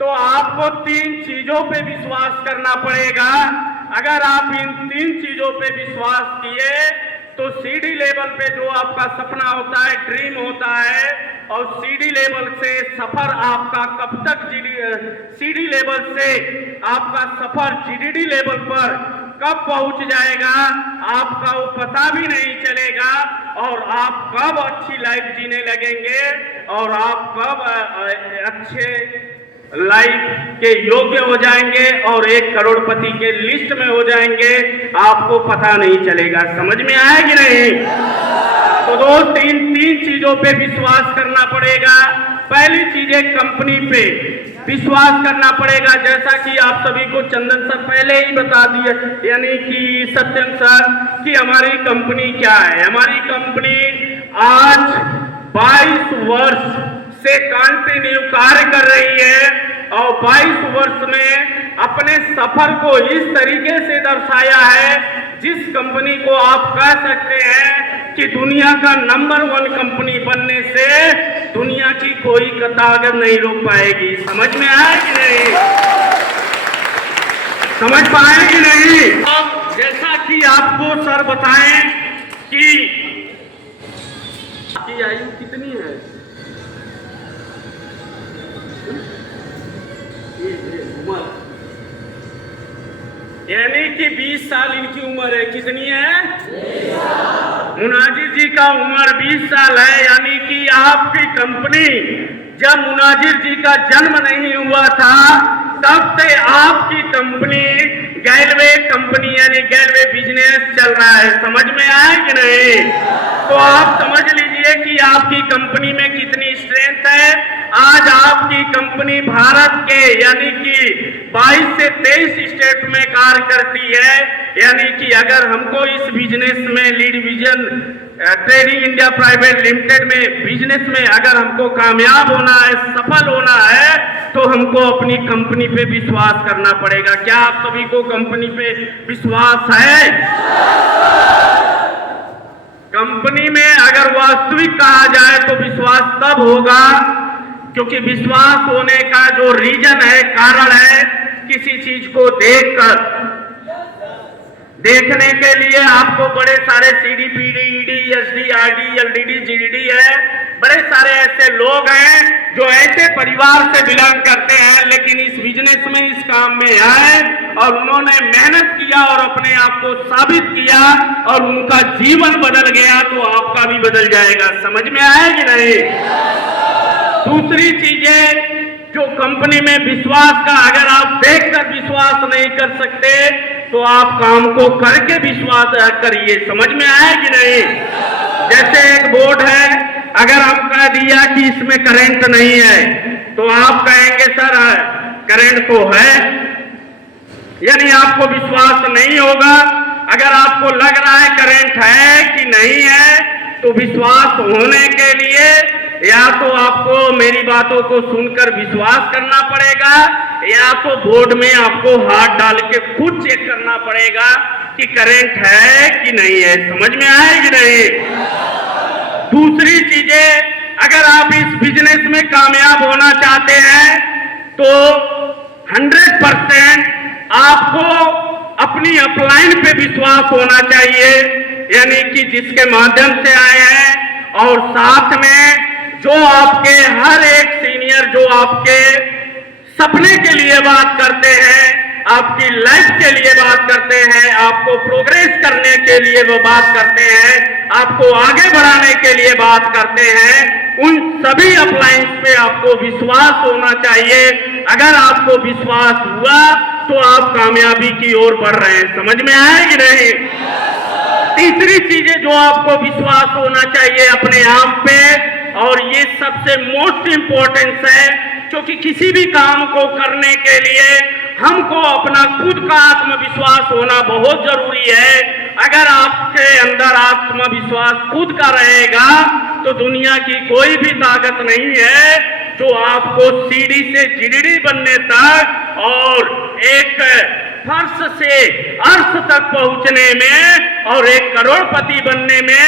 तो आपको 3 चीजों पे विश्वास करना पड़ेगा। अगर आप इन 3 चीजों पे विश्वास किए तो सीडी लेवल पे जो आपका सपना होता है, ड्रीम होता है, और सीडी लेवल से सफर आपका कब तक सीडी लेवल से आपका सफर जीडीडी लेवल पर कब पहुंच जाएगा आपका वो पता भी नहीं चलेगा, और आप कब अच्छी लाइफ जीने लगेंगे और आप कब अच्छे लाइफ के योग्य हो जाएंगे और 1 करोड़पति के लिस्ट में हो जाएंगे, आपको पता नहीं चलेगा। समझ में आया कि नहीं? तो दोस्त, इन 3 चीजों पे विश्वास करना पड़ेगा। पहली चीज है कंपनी पे विश्वास करना पड़ेगा। जैसा कि आप सभी को चंदन सर पहले ही बता दिए, यानी कि सत्यम सर, कि हमारी कंपनी क्या है। हमारी कंपनी आज 22 वर्ष से कंटिन्यू कार्य कर रही है और 22 वर्ष में अपने सफर को इस तरीके से दर्शाया है जिस कंपनी को आप कह सकते हैं कि दुनिया का नंबर 1 कंपनी बनने से दुनिया की कोई ताकत नहीं रोक पाएगी। समझ में आया कि नहीं? समझ पाए कि नहीं? अब जैसा कि आपको सर बताएं कि आयु कितनी है? उम्र यानी कि 20 साल इनकी उम्र है। कितनी है? 20 साल। मुनाजिर जी का उम्र 20 साल है। यानी कि आपकी कंपनी जब मुनाजिर जी का जन्म नहीं हुआ था तब से आपकी कंपनी गैलवे कंपनी यानी गैलवे बिजनेस चल रहा है। समझ में आया कि नहीं? तो आप समझ लीजिए कि आपकी कंपनी में कितनी स्ट्रेंथ है। आज आपकी कंपनी भारत के यानी कि 22 से 23 स्टेट में कार्य करती है। यानी कि अगर हमको इस बिजनेस में lead vision trading India private limited में बिजनेस में अगर हमको कामयाब होना है, सफल होना है, तो हमको अपनी कंपनी पे विश्वास करना पड़ेगा। क्या आप सभी को कंपनी पे विश्वास है? कंपनी में अगर वास्तविक कहा जाए तो विश्वास तब होगा क्योंकि विश्वास होने का जो रीजन है, कारण है, किसी चीज को देखने के लिए आपको बड़े सारे CD, PD, ED, SD, RD, LDD, GDD है। बड़े सारे ऐसे लोग हैं जो ऐसे परिवार से बिलोंग करते हैं लेकिन इस बिजनेस में, इस काम में आए और उन्होंने मेहनत किया और अपने आप को साबित किया और उनका जीवन बदल गया, तो आपका भी बदल जाएगा। समझ में आया कि नहीं? दूसरी चीजें जो कंपनी में विश्वास का, अगर आप देखकर विश्वास नहीं कर सकते तो आप काम को करके विश्वास करिए। समझ में आया कि नहीं? जैसे एक बोर्ड है, अगर हम कह दिया कि इसमें करंट नहीं है तो आप कहेंगे सर करंट तो है, यानी आपको विश्वास नहीं होगा। अगर आपको लग रहा है करंट है कि नहीं है तो विश्वास होने के लिए या तो आपको मेरी बातों को सुनकर विश्वास करना पड़ेगा या तो बोर्ड में आपको हाथ डाल के खुद चेक करना पड़ेगा कि करंट है कि नहीं है। समझ में आया कि नहीं? दूसरी चीजें, अगर आप इस बिजनेस में कामयाब होना चाहते हैं तो 100% आपको अपनी अपलाइन पे विश्वास होना चाहिए, यानी कि जिसके माध्यम से आए हैं, और साथ में जो आपके हर एक सीनियर जो आपके सपने के लिए बात करते हैं, आपकी लाइफ के लिए बात करते हैं, आपको प्रोग्रेस करने के लिए वो बात करते हैं, आपको आगे बढ़ाने के लिए बात करते हैं, उन सभी अपलायंस पे आपको विश्वास होना चाहिए। अगर आपको विश्वास हुआ तो आप कामयाबी की ओर बढ़ रहे हैं। समझ में आया कि नहीं? तीसरी चीजें जो आपको विश्वास होना चाहिए अपने आप पे, और ये सबसे मोस्ट इंपॉर्टेंस है, क्योंकि किसी भी काम को करने के लिए हमको अपना खुद का आत्मविश्वास होना बहुत जरूरी है। अगर आपके अंदर आत्मविश्वास खुद का रहेगा तो दुनिया की कोई भी ताकत नहीं है जो आपको सीढ़ी से जीडीडी बनने तक और एक फर्श से अर्श तक पहुंचने में और 1 करोड़पति बनने में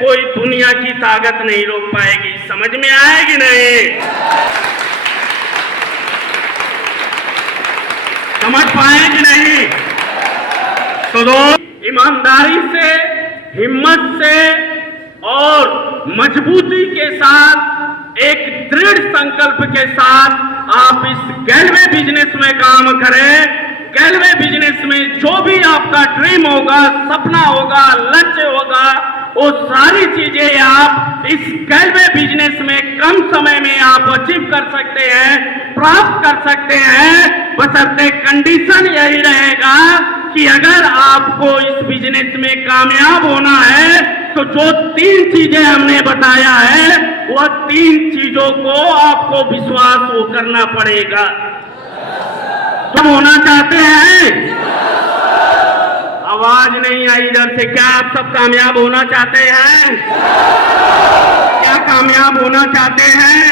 कोई दुनिया की ताकत नहीं रोक पाएगी। समझ में आएगी नहीं? समझ पाए कि नहीं? तो ईमानदारी से, हिम्मत से और मजबूती के साथ, एक दृढ़ संकल्प के साथ आप इस गैलवे बिजनेस में काम करें। गैलवे बिजनेस में जो भी आपका ड्रीम होगा, सपना होगा, लक्ष्य होगा, वो सारी चीजें आप इस गैलवे बिजनेस में कम समय में आप अचीव कर सकते हैं, प्राप्त कर सकते हैं। बशर्ते कंडीशन यही रहेगा कि अगर आपको इस बिजनेस में कामयाब होना है तो जो 3 चीजें हमने बताया है, वह 3 चीजों को आपको विश्वास वो करना पड़ेगा। तुम होना चाहते हैं? आवाज नहीं आई इधर से। क्या आप सब कामयाब होना चाहते हैं? क्या कामयाब होना चाहते हैं?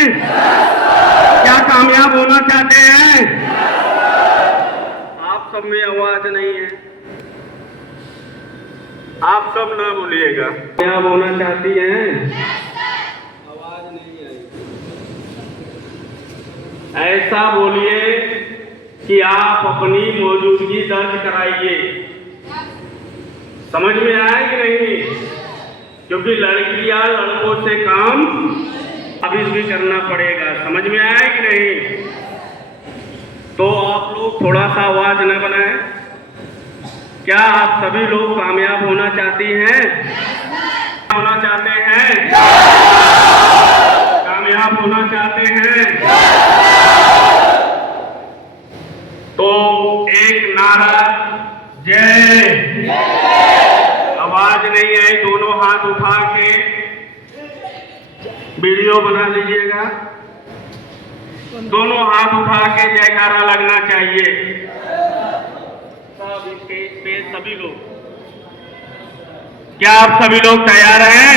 क्या कामयाब होना चाहते हैं? आप सब में आवाज नहीं है। आप सब ना बोलिएगा। कामयाब होना चाहती हैं? आवाज नहीं आई। ऐसा बोलिए कि आप अपनी मौजूदगी दर्ज कराइए। समझ में आया कि नहीं? क्योंकि लड़कियां लड़कों से काम अभी भी करना पड़ेगा। समझ में आया कि नहीं? तो आप लोग थोड़ा सा आवाज न बनाएं। क्या आप सभी लोग कामयाब होना चाहती हैं? होना चाहते हैं? कामयाब होना चाहते हैं? तो एक नारा जय। आवाज नहीं आई, दोनों हाथ उठा के वीडियो बना लीजिएगा। दोनों हाथ उठा के जयकारा लगना चाहिए। सब स्टेज पे सभी लोग। क्या आप सभी लोग तैयार हैं?